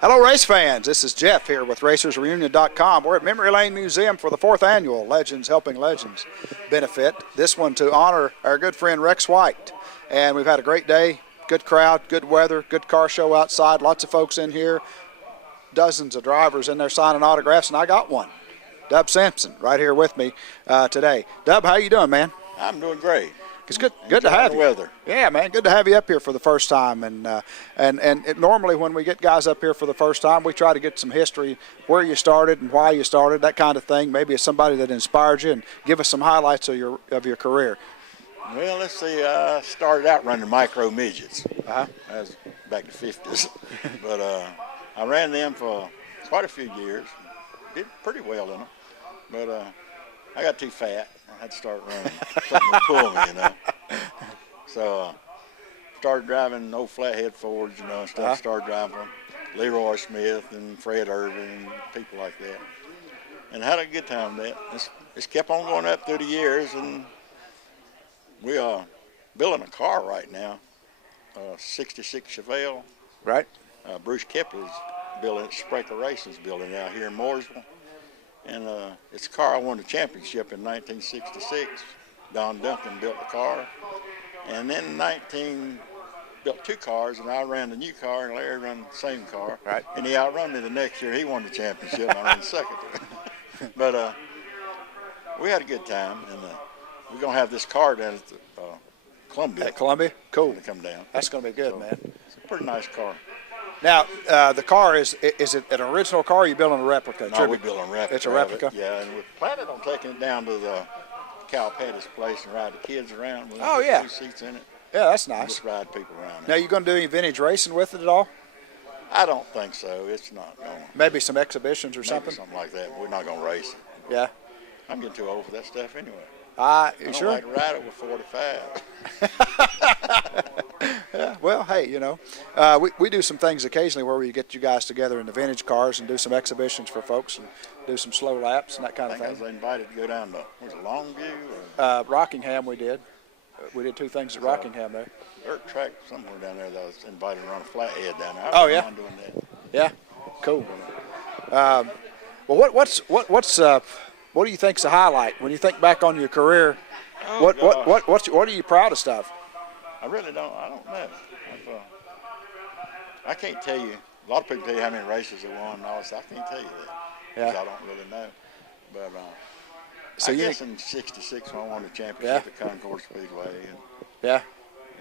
Hello, race fans. This is Jeff here with RacersReunion.com. We're at Memory Lane Museum for the 4th annual Legends Helping Legends benefit. This one to honor our good friend Rex White. And we've had a great day, good crowd, good weather, good car show outside, lots of folks in here, dozens of drivers in there signing autographs, and I got one. Dub Simpson right here with me today. Dub, how you doing, man? I'm doing great. It's good to have you. Weather. Yeah, man, good to have you up here for the first time. And normally when we get guys up here for the first time, we try to get some history, where you started and why you started, that kind of thing. Maybe it's somebody that inspired you, and give us some highlights of your career. Well, let's see. I started out running micro midgets. Uh-huh. That was back in the 50s. But I ran them for quite a few years. Did pretty well in them. But I got too fat. I had to start running. Something to pull me, you know. So started driving old flathead Fords, you know, and stuff. Started driving Leroy Smith and Fred Irvin and people like that. And had a good time with that. It's kept on going up through the years, and we are building a car right now, 66 Chevelle. Right. Bruce Kepley's building it, Sprecher Racing's building it out here in Mooresville. And it's a car I won the championship in 1966. Don Duncan built the car. And then built two cars, and I ran the new car, and Larry ran the same car. Right. And he outrun me the next year. He won the championship, and I ran second. But we had a good time, and we're going to have this car down at Columbia. At Columbia? Cool. To come down. That's going to be good, So, man. It's a pretty nice car. Now, the car, is it an original car, or are you building a replica? No, we're building a replica. It's a replica? Yeah, and we're planning on taking it down to the Cal Petty's place and ride the kids around. We'll Oh, put yeah. 2 seats in it. Yeah, that's And nice. just ride people around. Now, you going to do any vintage racing with it at all? I don't think so. It's not going. Maybe some exhibitions or something? Something like that. We're not going to race it. Yeah. I'm getting too old for that stuff anyway. You I don't sure? like to ride it with 45. Yeah, well, hey, you know, we do some things occasionally where we get you guys together in the vintage cars and do some exhibitions for folks and do some slow laps and that kind I of think I thing. was invited to go down to, was it Longview? Or Rockingham we did. We did 2 things at Rockingham there. dirt track somewhere down there that I was invited to run a flathead down there. Oh, I yeah? mind doing that. Yeah, cool. Well, what do you think's the highlight when you think back on your career? Oh, What are you proudest of? I really don't. I don't know. I can't tell you. A lot of people tell you how many races they won and all this. I can't tell you that. Yeah. Because I don't really know. But So I you guess in '66 when I won the championship at Concord Speedway, and Yeah,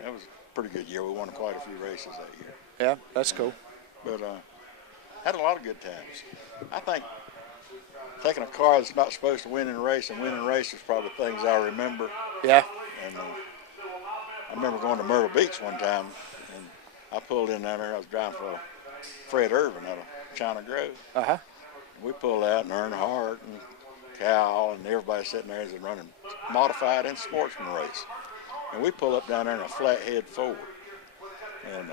that was a pretty good year. We won quite a few races that year. yeah, that's cool. But had a lot of good times. I think taking a car that's not supposed to win in a race and winning a race is probably things I remember. Yeah, And I remember going to Myrtle Beach one time, and I pulled in there. I was driving for Fred Irvin out of China Grove. uh-huh. We pulled out, and Earnhardt and Cal and everybody sitting there is running modified and sportsman race. And we pulled up down there in a flathead Ford. And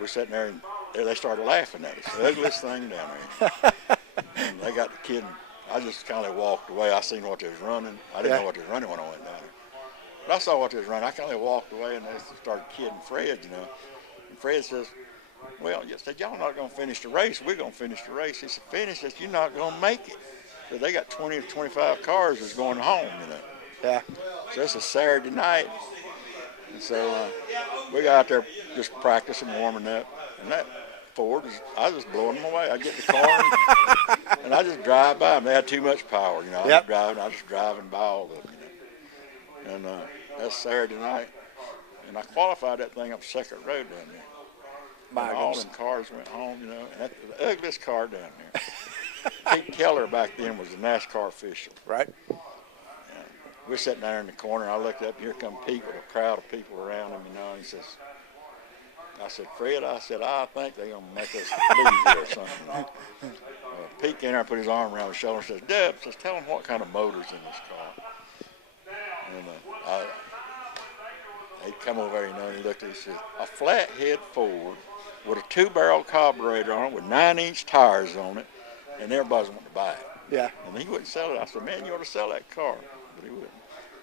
we're sitting there, and they started laughing at us. The ugliest thing down there. And they got the kid. I just kind of walked away. I seen what they was running. I didn't know what they was running when I went down there. But I saw what they was running. I kind of walked away, and they started kidding Fred, you know. And Fred says, well, you said, y'all not going to finish the race. We're going to finish the race. He said, finish this. You're not going to make it. So they got 20 or 25 cars that's going home, you know. Yeah. So it's a Saturday night. And so we got out there just practicing, warming up. And that Ford, I was just blowing them away. I get in the car, and I just drive by them. They had too much power, you know. I was just driving by all of them, you know. And that's Saturday night. And I qualified that thing up Second Road down there. And all them cars went home, you know. And that's the ugliest car down there. Pete Keller back then was the NASCAR official. Right. And we're sitting there in the corner, and I looked up, and here come Pete with a crowd of people around him, you know. And he says, I said, Fred, I think they're going to make us leave here or something. Pete came there and put his arm around his shoulder and says, Deb, just tell him what kind of motor's in this car. And he come over there, you know, and he looked at it, he said, a flathead Ford with a 2-barrel carburetor on it with 9-inch tires on it, and everybody's wanting to buy it. Yeah. And he wouldn't sell it. I said, man, you ought to sell that car. But he wouldn't.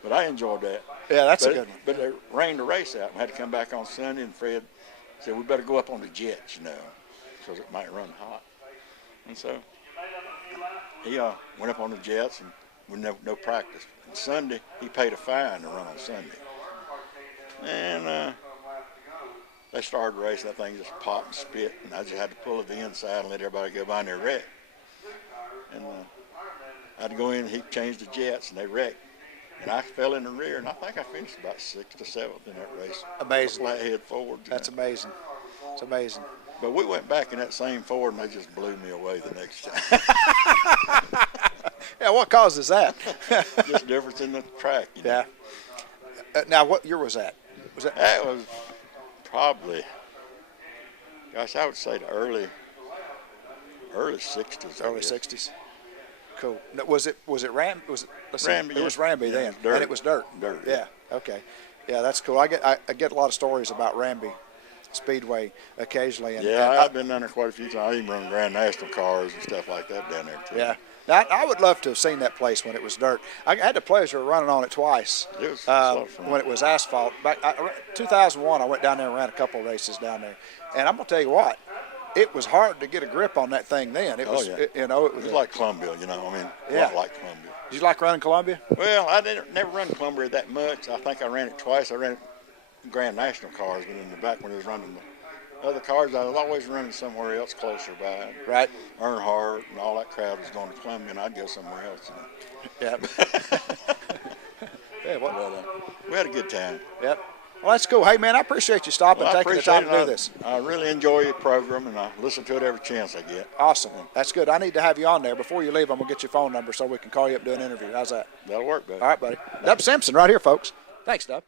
But I enjoyed that. Yeah, that's a good one. But they rained the race out and had to come back on Sunday, and Fred said, we better go up on the jets, you know. because it might run hot. And so he went up on the jets and with no practice. And Sunday, he paid a fine to run on Sunday. And they started the race, that thing just popped and spit, and I just had to pull it to the inside and let everybody go by and they wrecked. And I had to go in and he changed the jets, and they wrecked. And I fell in the rear, and I think I finished about 6th or 7th in that race. Amazing. Flat head forward. That's amazing. It's amazing. But we went back in that same Ford, and they just blew me away the next time. Yeah, what causes that? Just difference in the track. You know? Yeah. Now, what year was that? That was probably, gosh, I would say the early 60s. Early 60s. Cool. Now, was it Ram? Was it? Ramby, it was Ramby then, dirt. and it was dirt. Dirt. Yeah. Okay. Yeah, that's cool. I get a lot of stories about Ramby Speedway occasionally. And, Yeah, and I've been down there quite a few times. I even run Grand National cars and stuff like that down there too. Yeah. Now, I would love to have seen that place when it was dirt. I had the pleasure of running on it twice. It was a lot of fun. When it was asphalt. Back 2001, I went down there and ran a couple of races down there. And I'm gonna tell you what, it was hard to get a grip on that thing then. It was, yeah. it was like Columbia, you know. I mean, Yeah. a lot like Columbia. Did you like running Columbia? Well, I never run Columbia that much. I think I ran it twice. I ran Grand National cars, but in the back when I was running the other cars, I was always running somewhere else closer by. Right. Earnhardt and all that crowd was going to Columbia, and I'd go somewhere else. You know. Yeah. Yeah. What? But, we had a good time. Yep. Well, that's cool. Hey, man, I appreciate you stopping and I taking the appreciate time to it. do this. I really enjoy your program, and I listen to it every chance I get. Awesome. That's good. I need to have you on there. Before you leave, I'm going to get your phone number so we can call you up and do an interview. How's that? That'll work, buddy. All right, buddy. Dub Simpson right here, folks. Thanks, Dub.